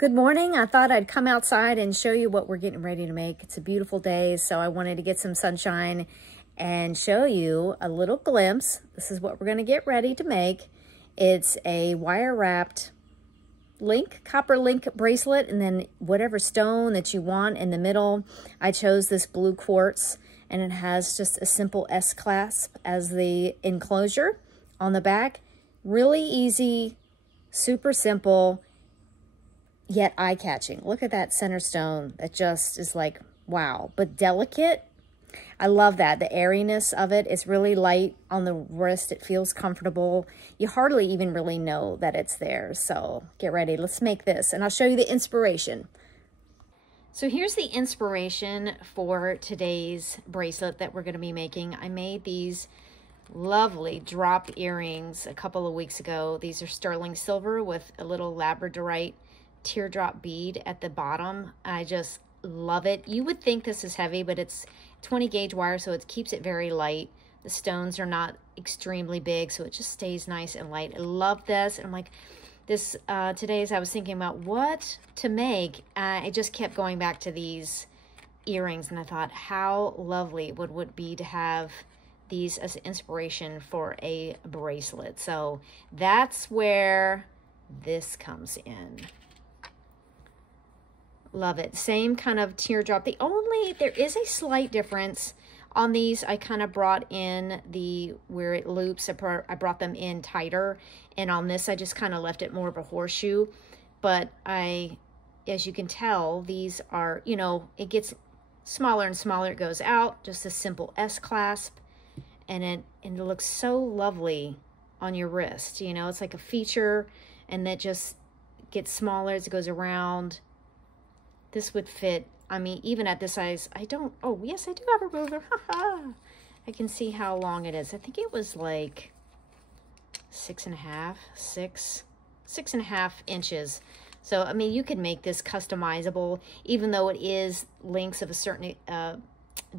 Good morning. I thought I'd come outside and show you what we're getting ready to make. It's a beautiful day, so I wanted to get some sunshine and show you a little glimpse. This is what we're going to get ready to make. It's a wire wrapped copper link bracelet, and then whatever stone that you want in the middle. I chose this blue quartz, and it has just a simple S clasp as the enclosure on the back. Really easy, super simple, yet eye-catching. Look at that center stone. That just is like, wow, but delicate. I love that. The airiness of it is really light on the wrist. It feels comfortable. You hardly even really know that it's there. So get ready. Let's make this, and I'll show you the inspiration. So here's the inspiration for today's bracelet that we're going to be making. I made these lovely drop earrings a couple of weeks ago. These are sterling silver with a little labradorite teardrop bead at the bottom. I just love it. You would think this is heavy, but it's 20 gauge wire, so it keeps it very light. The stones are not extremely big, so it just stays nice and light. I love this. And I'm like, this today, as I was thinking about what to make, I just kept going back to these earrings, and I thought how lovely would it be to have these as inspiration for a bracelet. So that's where this comes in. Love it. Same kind of teardrop. There is a slight difference on these. I kind of brought in where it loops, I brought them in tighter. And on this, I just kind of left it more of a horseshoe. But as you can tell, these are, it gets smaller and smaller. It goes out, just a simple S clasp. And it looks so lovely on your wrist. It's like a feature, and that just gets smaller as it goes around. This would fit, even at this size. Oh, yes, I do have a ruler. I can see how long it is. I think it was like 6.5 inches. So, you could make this customizable, even though it is links of a certain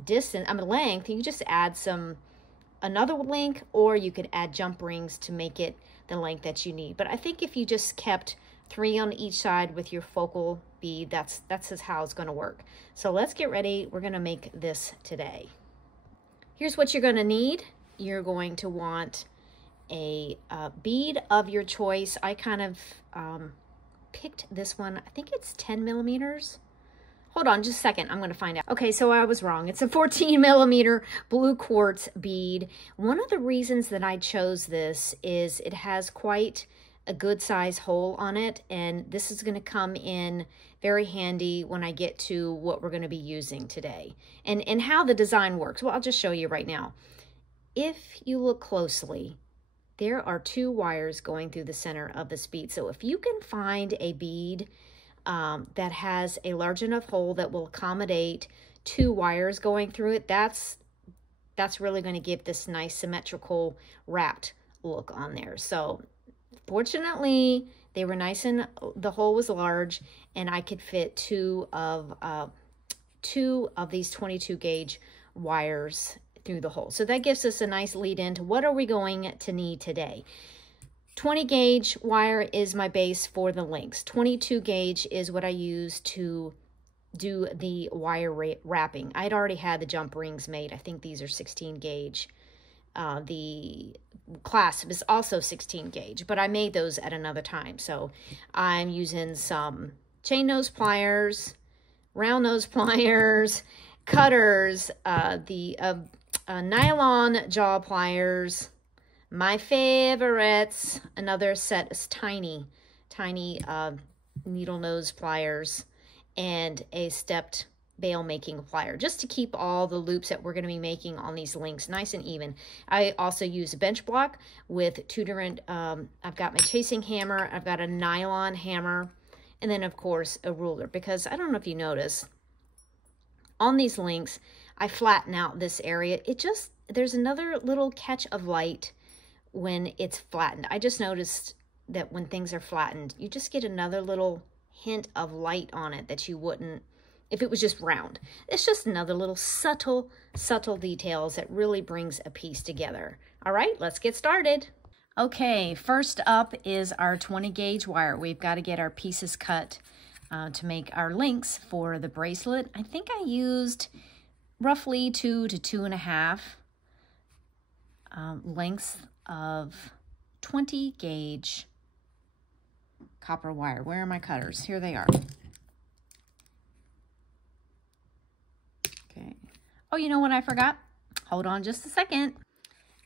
distance, length. You can just add another link, or you could add jump rings to make it the length that you need. But I think if you just kept 3 on each side with your focal bead, that's just how it's going to work. So let's get ready. We're going to make this today. Here's what you're going to need. You're going to want a bead of your choice. I kind of picked this one. I think it's 10 millimeters. Hold on just a second. I'm going to find out. Okay, so I was wrong. It's a 14 millimeter blue quartz bead. One of the reasons that I chose this is it has quite a good size hole on it, and this is going to come in very handy when I get to what we're going to be using today and how the design works. Well, I'll just show you right now. If you look closely, there are 2 wires going through the center of this bead. So if you can find a bead that has a large enough hole that will accommodate 2 wires going through it, that's really going to give this nice symmetrical wrapped look on there. So fortunately, they were nice, and the hole was large, and I could fit 2 of these 22 gauge wires through the hole. So that gives us a nice lead into what are we going to need today. 20 gauge wire is my base for the links. 22 gauge is what I use to do the wire wrapping. I'd already had the jump rings made. I think these are 16 gauge. The clasp is also 16 gauge, but I made those at another time. So I'm using some chain nose pliers, round nose pliers, cutters, the nylon jaw pliers, my favorites, another set is tiny needle nose pliers, and a stepped bail making plier, just to keep all the loops that we're going to be making on these links nice and even. I also use a bench block with 2 different, I've got my chasing hammer, I've got a nylon hammer, and then of course a ruler, because I don't know if you notice, on these links, I flatten out this area. There's another little catch of light when it's flattened. I just noticed that when things are flattened, you just get another little hint of light on it that you wouldn't if it was just round. It's just another little subtle details that really brings a piece together. All right, let's get started. Okay, first up is our 20 gauge wire. We've got to get our pieces cut to make our links for the bracelet. I think I used roughly 2 to 2.5 lengths of 20 gauge copper wire. Where are my cutters? Here they are. Okay. Oh, you know what I forgot? Hold on just a second.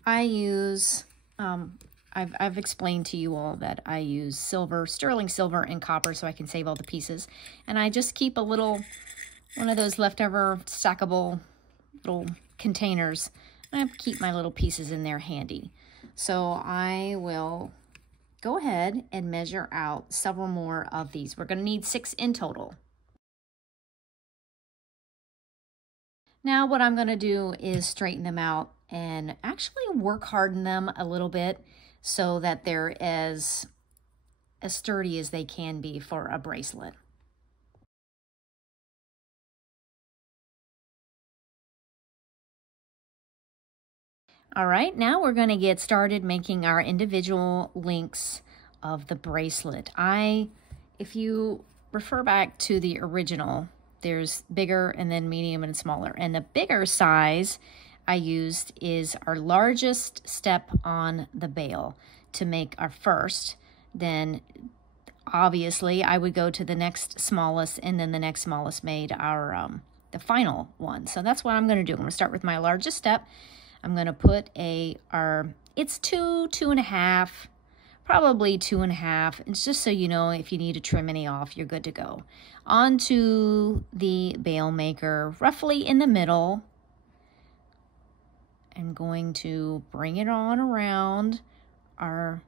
I use, I've explained to you all that I use silver, sterling silver and copper so I can save all the pieces. And I just keep a little, one of those leftover stackable little containers. I keep my little pieces in there handy. So I will go ahead and measure out several more of these. We're going to need 6 in total. Now what I'm going to do is straighten them out and actually work harden them a little bit so that they're as sturdy as they can be for a bracelet. All right, now we're going to get started making our individual links of the bracelet. If you refer back to the original, there's bigger and then medium and smaller. And the bigger size I used is our largest step on the bail to make our first. Then obviously I would go to the next smallest, and then the next smallest made our the final one. So that's what I'm going to do. I'm going to start with my largest step. I'm going to put it's 2.5, probably 2.5. It's just so you know, if you need to trim any off, you're good to go. Onto the bail maker, roughly in the middle. I'm going to bring it on around the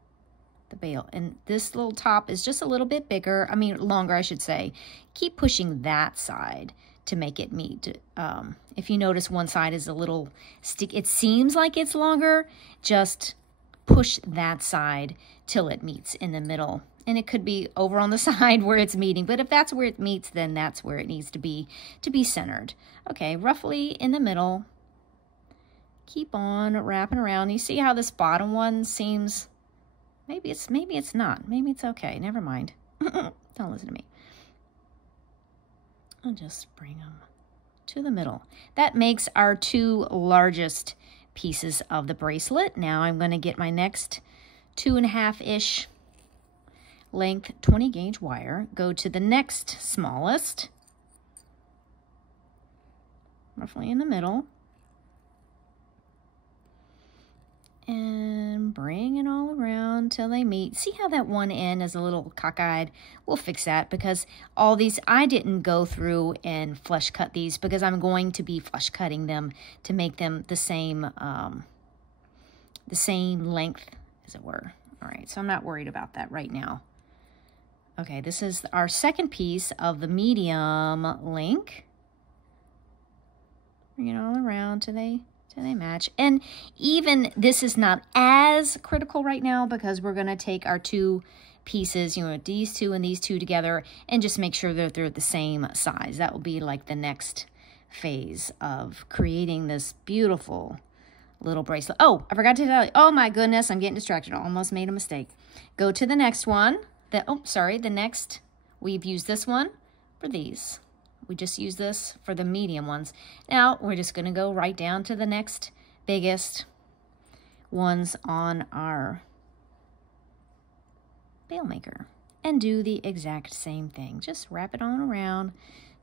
bail. And this little top is just a little bit bigger, longer, I should say. Keep pushing that side to make it meet. If you notice one side is a little stick, it seems like it's longer, just push that side till it meets in the middle. And it could be over on the side where it's meeting, but if that's where it meets, then that's where it needs to be centered. Okay, roughly in the middle. Keep on wrapping around. You see how this bottom one seems, maybe it's not. Maybe it's okay. Never mind. Don't listen to me. I'll just bring them to the middle. That makes our 2 largest pieces of the bracelet. Now I'm going to get my next 2.5-ish length 20 gauge wire, go to the next smallest, roughly in the middle, and bring it all around till they meet. See how that one end is a little cockeyed? We'll fix that because all these, I didn't go through and flush cut these because I'm going to be flush cutting them to make them the same length, as it were. All right, so I'm not worried about that right now. Okay, this is our second piece of the medium link. Bring it all around till they match. And even this is not as critical right now because we're going to take our 2 pieces, these 2 and these 2 together, and just make sure that they're the same size. That will be like the next phase of creating this beautiful little bracelet. Oh, I forgot to tell you. Oh my goodness, I'm getting distracted. I almost made a mistake. Go to the next one. The next, we've used this one for these. We just use this for the medium ones. Now, we're just going to go right down to the next biggest ones on our bail maker and do the exact same thing. Just wrap it on around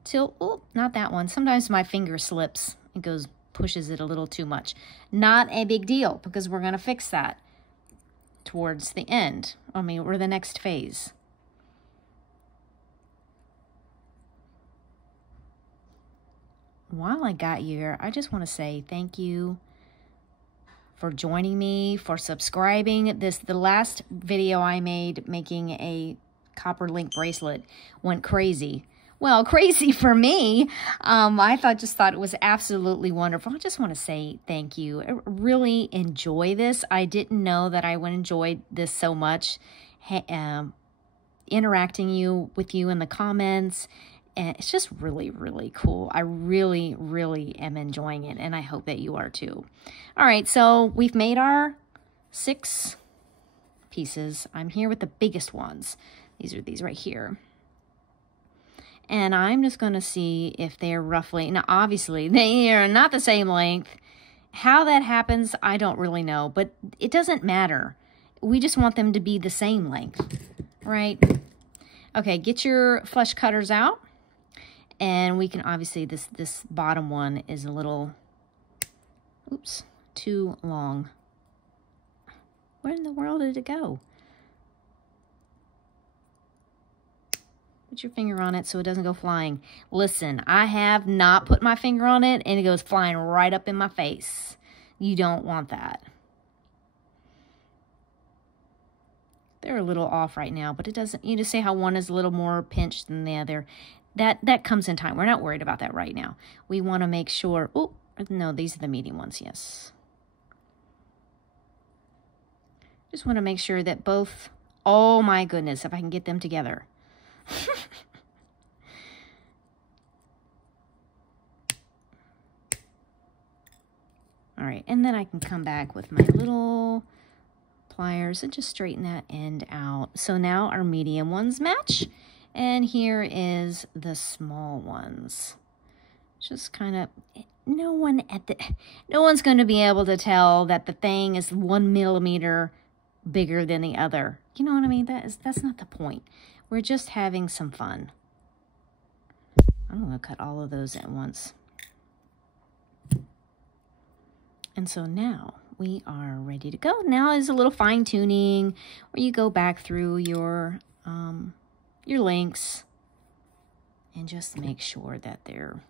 till, oh, not that one. Sometimes my finger slips. It pushes it a little too much. Not a big deal because we're going to fix that towards the end. Or the next phase. While I got you here, I just want to say thank you for joining me, for subscribing. The last video I made making a copper link bracelet went crazy. Well, crazy for me. I just thought it was absolutely wonderful. I just want to say thank you. I really enjoy this. I didn't know that I would enjoy this so much. Interacting with you in the comments. And it's just really, really cool. I really, really am enjoying it, and I hope that you are too. All right, so we've made our 6 pieces. I'm here with the biggest ones. These are these right here. And I'm just going to see if they're roughly, now obviously they are not the same length. How that happens, I don't really know, but it doesn't matter. We just want them to be the same length, right? Okay, get your flush cutters out. And we can obviously, this bottom one is a little, oops, too long. Where in the world did it go? Put your finger on it so it doesn't go flying. Listen, I have not put my finger on it and it goes flying right up in my face. You don't want that. They're a little off right now, but it doesn't, you just see how one is a little more pinched than the other. That comes in time. We're not worried about that right now. We want to make sure, oh, no, these are the medium ones, yes. Just want to make sure that both, oh my goodness, if I can get them together. All right, and then I can come back with my little pliers and just straighten that end out. So now our medium ones match, and here is the small ones. Just kind of, no one's going to be able to tell that the thing is 1 millimeter bigger than the other. You know what I mean? That's not the point. We're just having some fun. I'm going to cut all of those at once. And so now we are ready to go. Now is a little fine tuning where you go back through your links and just make sure that they're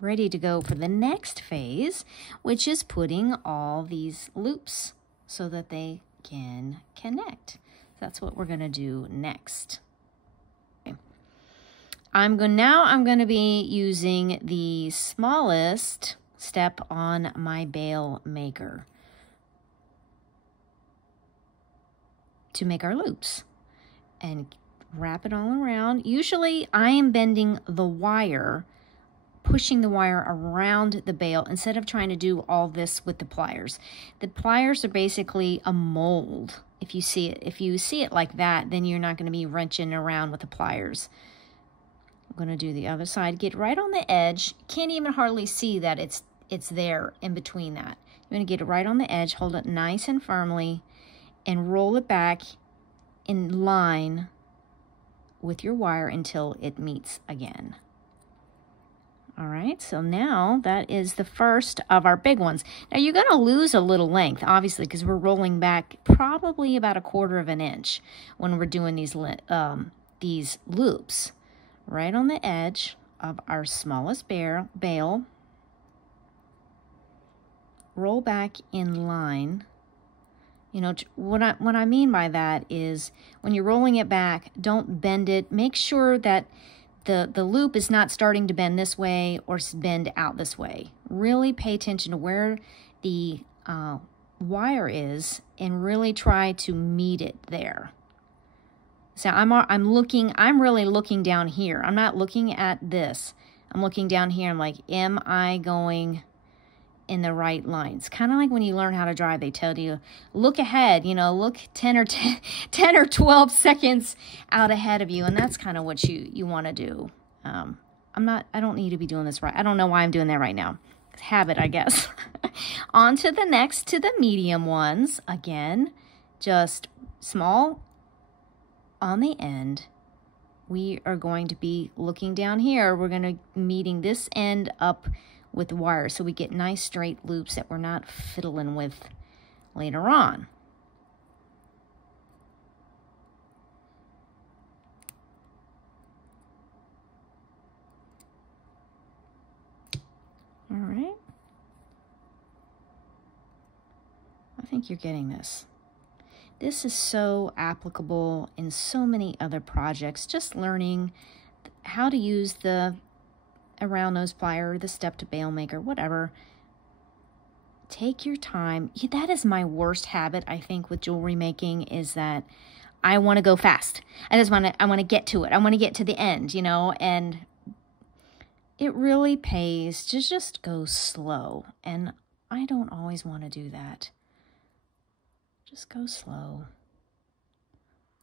ready to go for the next phase, which is putting all these loops so that they can connect. That's what we're going to do next. Okay. I'm going to be using the smallest step on my bail maker to make our loops and wrap it all around. Usually I am bending the wire, pushing the wire around the bail instead of trying to do all this with the pliers. The pliers are basically a mold. If you see it like that, then you're not going to be wrenching around with the pliers. I'm going to do the other side. Get right on the edge. Can't even hardly see that it's there in between that. You're going to get it right on the edge, hold it nice and firmly, and roll it back in line with your wire until it meets again. All right, so now that is the first of our big ones. Now you're going to lose a little length, obviously, because we're rolling back probably about 1/4 of an inch when we're doing these loops. Right on the edge of our smallest bail. Roll back in line. You know, what I mean by that is when you're rolling it back, don't bend it. Make sure that the loop is not starting to bend this way or bend out this way. Really pay attention to where the wire is and really try to meet it there. So I'm really looking down here. I'm not looking at this. I'm looking down here. I'm like, am I going in the right lines? Kind of like when you learn how to drive, they tell you, look ahead, you know, look 10 or 12 seconds out ahead of you. And that's kind of what you want to do. I don't need to be doing this right. I don't know why I'm doing that right now. It's habit, I guess. On to the next, to the medium ones. Again, just small on the end. We are going to be looking down here. We're going to meeting this end up with wire so we get nice straight loops that we're not fiddling with later on. All right. I think you're getting this. This is so applicable in so many other projects, just learning how to use the round nose plier, the step to bail maker, whatever. Take your time. Yeah, that is my worst habit, I think, with jewelry making, is that I want to go fast. I want to get to it. I want to get to the end, you know, and it really pays to just go slow. And I don't always want to do that. Just go slow.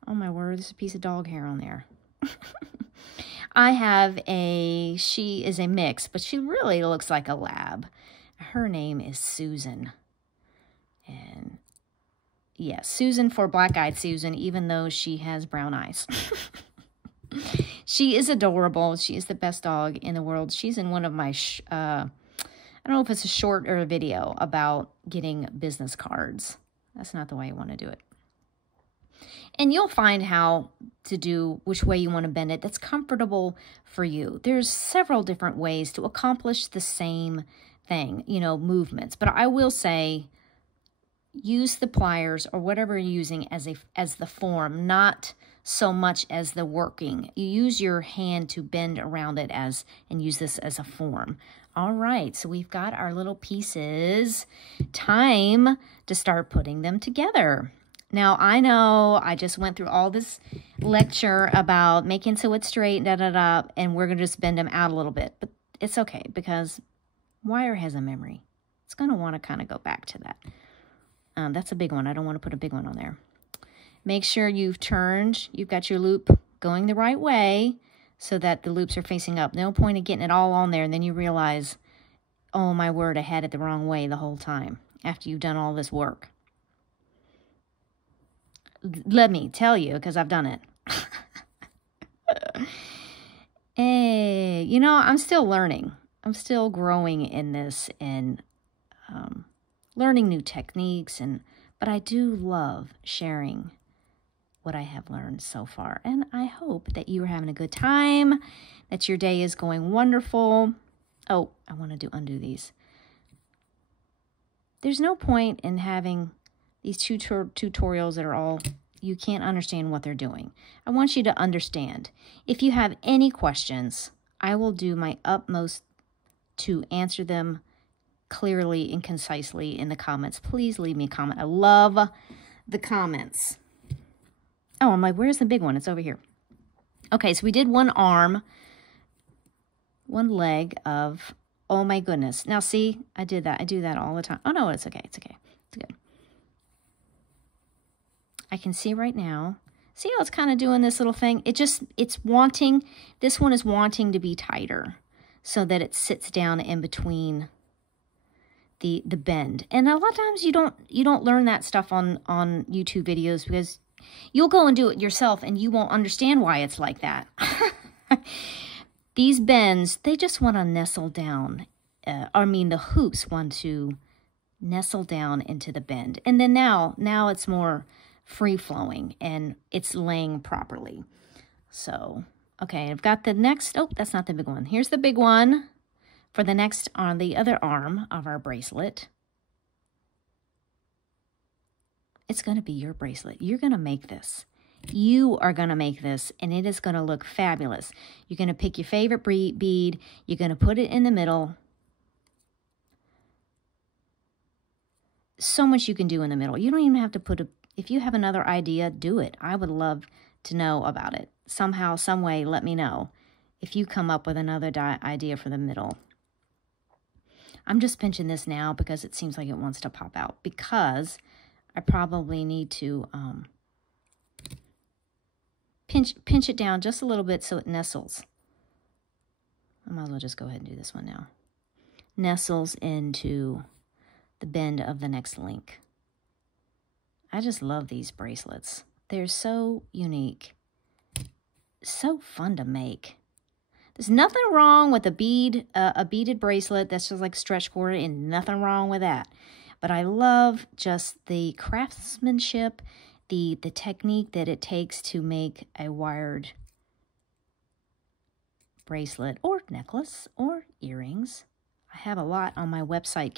Oh my word, there's a piece of dog hair on there. I have she is a mix, but she really looks like a lab. Her name is Susan. And yeah, Susan for Black-Eyed Susan, even though she has brown eyes. She is adorable. She is the best dog in the world. She's in one of my, I don't know if it's a short or a video about getting business cards. That's not the way I want to do it. And you'll find how to do, which way you want to bend it, that's comfortable for you. There's several different ways to accomplish the same thing, you know, movements. But I will say, use the pliers or whatever you're using as the form, not so much as the working. You use your hand to bend around it and use this as a form. All right, so we've got our little pieces. Time to start putting them together. Now, I know I just went through all this lecture about making so it's straight, and we're going to just bend them out a little bit. But it's okay, because wire has a memory. It's going to want to kind of go back to that. That's a big one. I don't want to put a big one on there. Make sure you've got your loop going the right way so that the loops are facing up. No point in getting it all on there, and then you realize, oh my word, I had it the wrong way the whole time after you've done all this work. Let me tell you, because I've done it. Hey, you know, I'm still learning. I'm still growing in this and learning new techniques, but I do love sharing what I have learned so far. And I hope that you are having a good time, that your day is going wonderful. Oh, I want to undo these. There's no point in having these tutorials that are all, you can't understand what they're doing. I want you to understand. If you have any questions, I will do my utmost to answer them clearly and concisely in the comments. Please leave me a comment. I love the comments. Oh, I'm like, where's the big one? It's over here. Okay, so we did one arm, one leg of, oh my goodness. Now see, I did that. I do that all the time. Oh no, it's okay. It's okay. It's good. I can see right now. See how it's kind of doing this little thing? It's wanting, this one is wanting to be tighter so that it sits down in between the bend. And a lot of times you don't learn that stuff on YouTube videos, because you'll go and do it yourself and you won't understand why it's like that. These bends, they just want to nestle down. The hoops want to nestle down into the bend. And then now it's more free-flowing and it's laying properly. So, okay, I've got the next, oh, that's not the big one. Here's the big one for the next on the other arm of our bracelet. It's going to be your bracelet. You're going to make this. You are going to make this, and it is going to look fabulous. You're going to pick your favorite bead. You're going to put it in the middle. So much you can do in the middle. You don't even have to put if you have another idea, do it. I would love to know about it. Somehow, some way, let me know if you come up with another idea for the middle. I'm just pinching this now because it seems like it wants to pop out, because I probably need to pinch it down just a little bit so it nestles. I might as well just go ahead and do this one now. Nestles into the bend of the next link. I just love these bracelets. They're so unique. So fun to make. There's nothing wrong with a beaded bracelet that's just like stretch cord, and nothing wrong with that. But I love just the craftsmanship, the technique that it takes to make a wired bracelet or necklace or earrings. I have a lot on my website,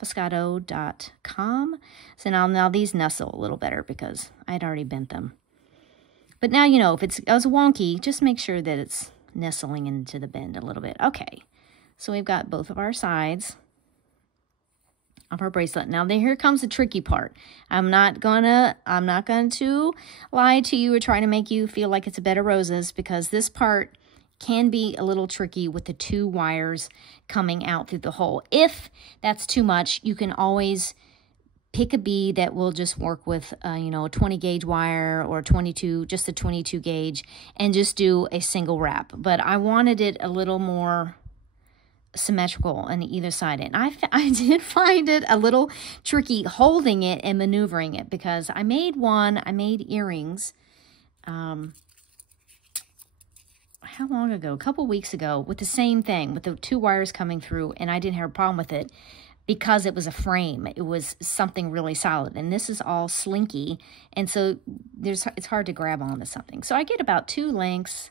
carriefoscato.com. So now these nestle a little better because I'd already bent them. But now, you know, if it's wonky, just make sure that it's nestling into the bend a little bit. Okay, so we've got both of our sides of our bracelet. Now here comes the tricky part. I'm not going to lie to you or try to make you feel like it's a bed of roses, because this part can be a little tricky with the two wires coming out through the hole. If that's too much, you can always pick a bead that will just work with, you know, a 20 gauge wire or 22, just a 22 gauge, and just do a single wrap. But I wanted it a little more symmetrical on either side. And I did find it a little tricky holding it and maneuvering it, because I made earrings, how long ago? A couple weeks ago, with the same thing, with the 2 wires coming through, and I didn't have a problem with it because it was a frame. It was something really solid, and this is all slinky, and so it's hard to grab onto something. So I get about 2 lengths,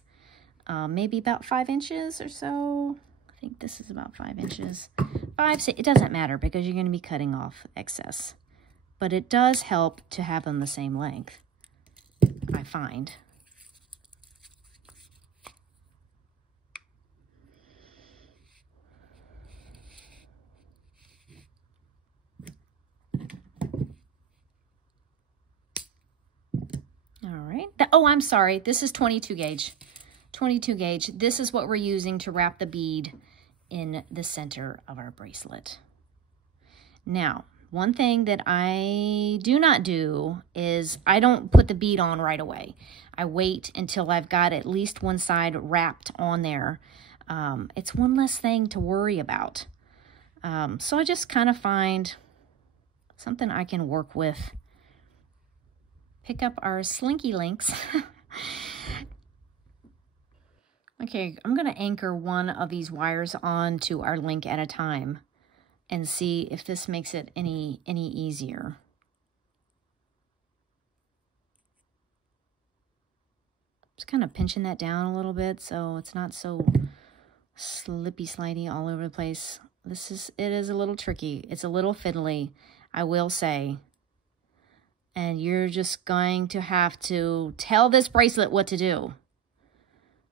maybe about 5 inches or so. I think this is about 5 inches. 5, 6, it doesn't matter because you're going to be cutting off excess. But it does help to have them the same length, I find. All right. Oh, I'm sorry. This is 22 gauge. 22 gauge. This is what we're using to wrap the bead in the center of our bracelet. Now, one thing that I do not do is I don't put the bead on right away. I wait until I've got at least one side wrapped on there. It's one less thing to worry about. So I just kind of find something I can work with. Pick up our slinky links. Okay, I'm going to anchor one of these wires onto our link at a time and see if this makes it any easier. Just kind of pinching that down a little bit so it's not so slippy slidey all over the place. It is a little tricky. It's a little fiddly, I will say. And you're just going to have to tell this bracelet what to do.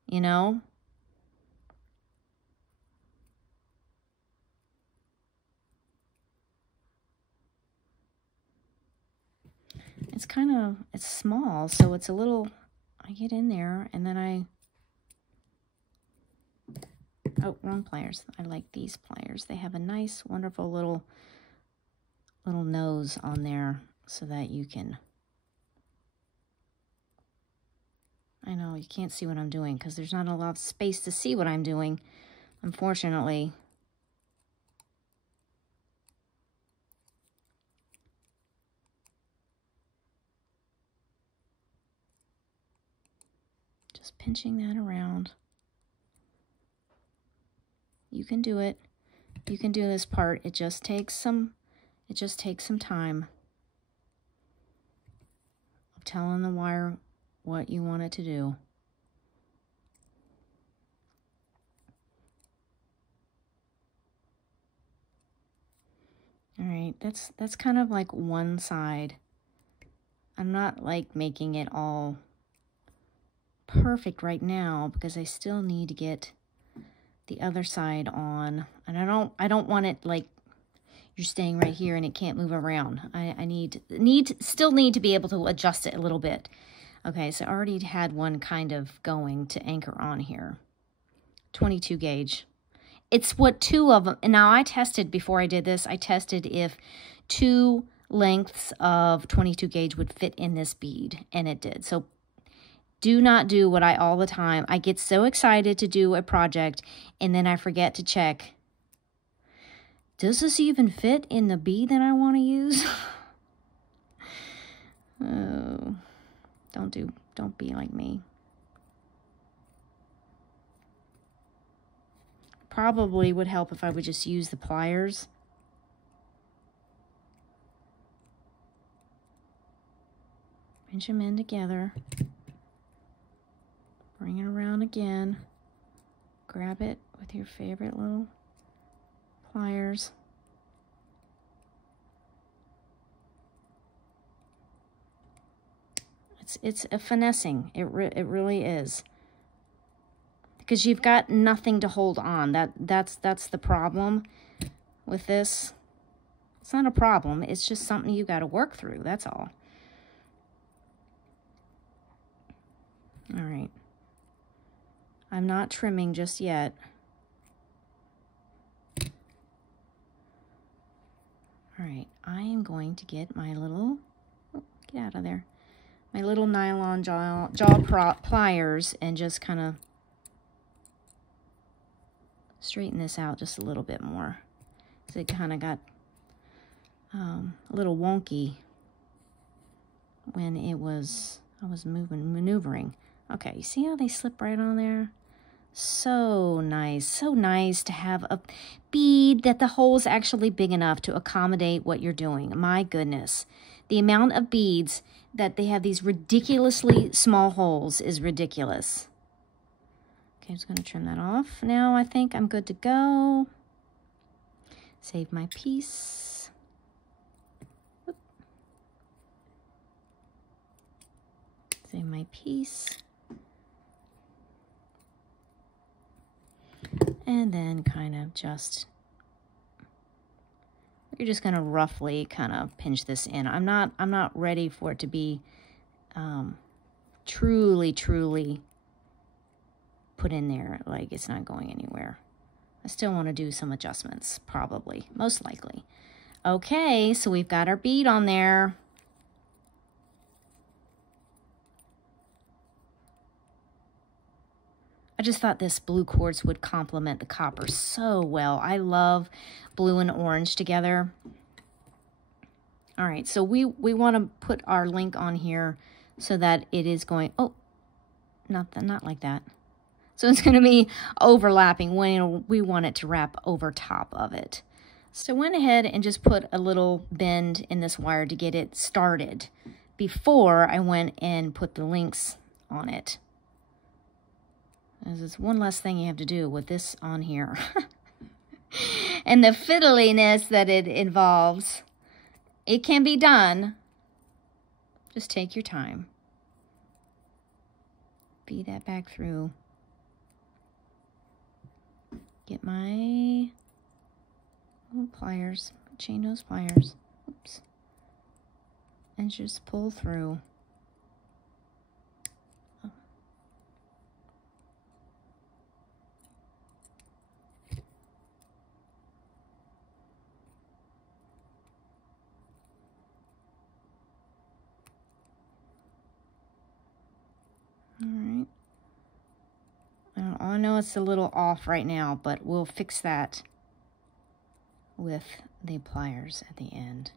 You know? It's small, so it's a little, I get in there and then oh, wrong pliers. I like these pliers. They have a nice, wonderful little nose on there so that you can, I know you can't see what I'm doing because there's not a lot of space to see what I'm doing, unfortunately. Just pinching that around. You can do it. You can do this part. It just takes some time of telling the wire what you want it to do. All right, that's kind of like one side. I'm not like making it all perfect right now because I still need to get the other side on, and I don't want it like you're staying right here and it can't move around. I still need to be able to adjust it a little bit. Okay, so I already had one kind of going to anchor on here. 22 gauge. It's what 2 of them, and now I tested before I did this, I tested if 2 lengths of 22 gauge would fit in this bead, and it did. So do not do what I all the time. I get so excited to do a project, and then I forget to check, does this even fit in the bead that I want to use? Oh, don't be like me. Probably would help if I would just use the pliers. Pinch them in together. Bring it around again. Grab it with your favorite little pliers. It's a finessing. It really is. Because you've got nothing to hold on. That's the problem with this. It's not a problem. It's just something you got to work through. That's all. All right. I'm not trimming just yet. All right. I am going to get my little, oh, get out of there, my little nylon jaw pliers and just kind of straighten this out just a little bit more. So it kind of got a little wonky when I was maneuvering. Okay, you see how they slip right on there? So nice to have a bead that the hole is actually big enough to accommodate what you're doing. My goodness, the amount of beads that they have these ridiculously small holes is ridiculous. Okay, I'm just going to trim that off. Now I think I'm good to go. Save my piece. Oop. Save my piece. And then kind of just, you're just going to roughly kind of pinch this in. I'm not ready for it to be truly put in there like it's not going anywhere. I still want to do some adjustments, probably, most likely. Okay, so we've got our bead on there. I just thought this blue quartz would complement the copper so well. I love blue and orange together. All right, so we want to put our link on here so that it is going, oh, not like that. So it's going to be overlapping when we want it to wrap over top of it. So I went ahead and just put a little bend in this wire to get it started before I went and put the links on it. There's one less thing you have to do with this on here. And the fiddliness that it involves. It can be done. Just take your time. Feed that back through. Get my little pliers, chain nose pliers. Oops. And just pull through. All right. I know it's a little off right now, but we'll fix that with the pliers at the end.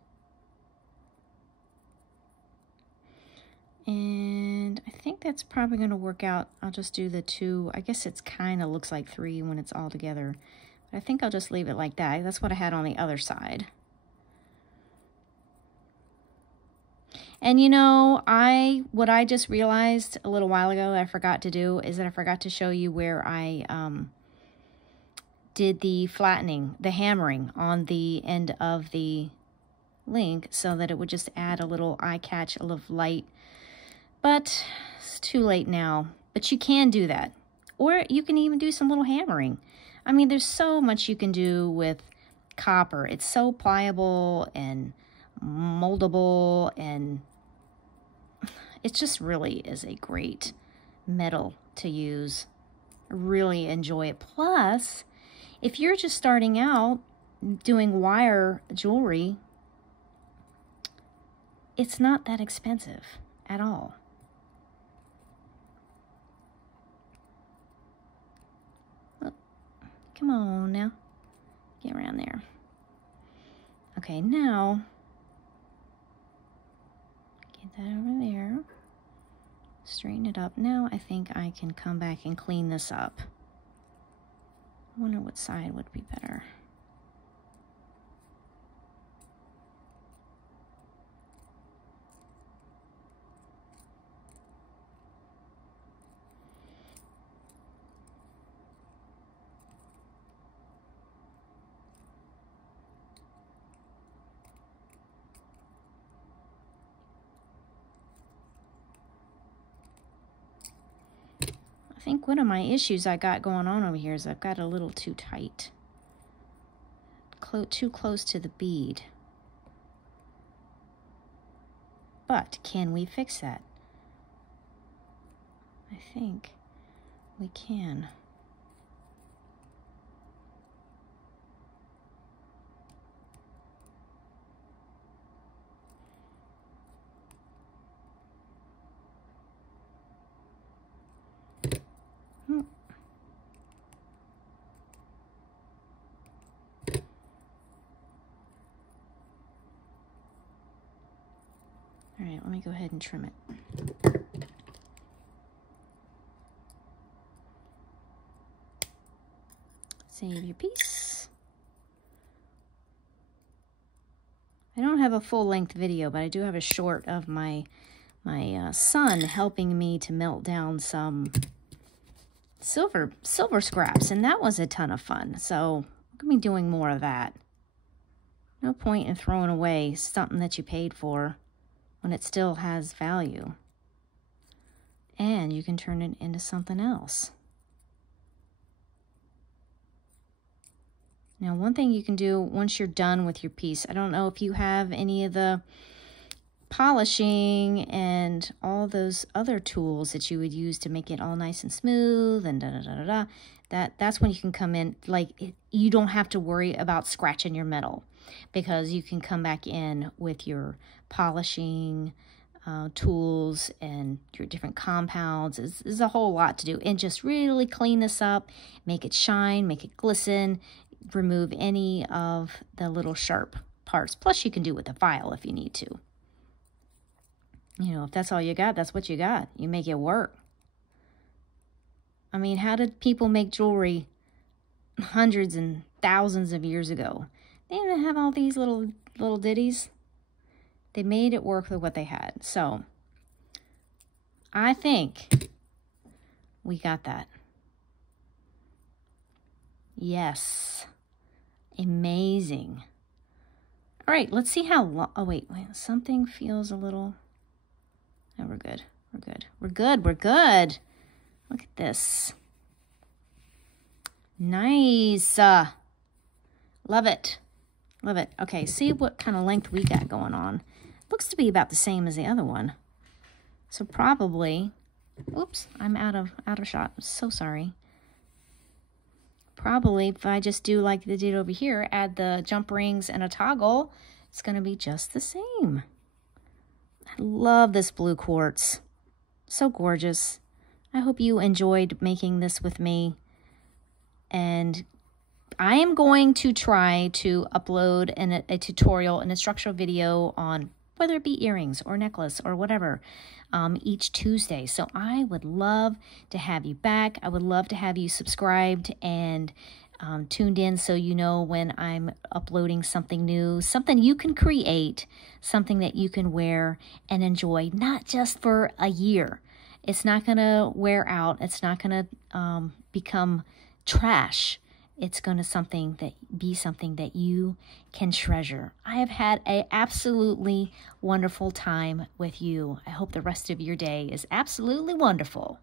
And I think that's probably going to work out. I'll just do the two. I guess it's kind of looks like three when it's all together. But I think I'll just leave it like that. That's what I had on the other side. And you know, what I just realized a little while ago that I forgot to do is that I forgot to show you where I did the flattening, the hammering on the end of the link so that it would just add a little eye catch, a little light. But it's too late now. But you can do that. Or you can even do some little hammering. I mean, there's so much you can do with copper. It's so pliable and moldable, and it just really is a great metal to use. I really enjoy it. Plus, if you're just starting out doing wire jewelry, it's not that expensive at all. Oh, come on now, get around there. Okay, now that over there, straighten it up. Now I think I can come back and clean this up. I wonder what side would be better. I think one of my issues I got going on over here is I've got a little too tight. Too close to the bead. But can we fix that? I think we can. me go ahead and trim it. Save your piece. I don't have a full-length video, but I do have a short of my son helping me to melt down some silver scraps, and that was a ton of fun. So I'm gonna be doing more of that. No point in throwing away something that you paid for when it still has value. And you can turn it into something else. Now, one thing you can do once you're done with your piece, I don't know if you have any of the polishing and all those other tools that you would use to make it all nice and smooth and da-da-da-da-da. That's when you can come in, like, you don't have to worry about scratching your metal, because you can come back in with your polishing tools and your different compounds. There's a whole lot to do, and just really clean this up, make it shine, make it glisten, remove any of the little sharp parts. Plus, you can do it with a file if you need to. You know, if that's all you got, that's what you got. You make it work. I mean, how did people make jewelry hundreds and thousands of years ago? They didn't have all these little ditties. They made it work with what they had. So, I think we got that. Yes. Amazing. All right, let's see how long. Oh, wait. Something feels a little. No, we're good. We're good. We're good. We're good. Look at this. Nice. Love it. Love it. Okay, see what kind of length we got going on. Looks to be about the same as the other one. So probably. Oops, I'm out of shot. I'm so sorry. Probably if I just do like they did over here, add the jump rings and a toggle, it's going to be just the same. I love this blue quartz. So gorgeous. I hope you enjoyed making this with me. And I am going to try to upload a tutorial, an instructional video on whether it be earrings or necklace or whatever, each Tuesday. So I would love to have you back. I would love to have you subscribed and tuned in so you know when I'm uploading something new, something you can create, something that you can wear and enjoy, not just for a year. It's not going to wear out. It's not going to become trash. It's going to be something that you can treasure. I have had an absolutely wonderful time with you. I hope the rest of your day is absolutely wonderful.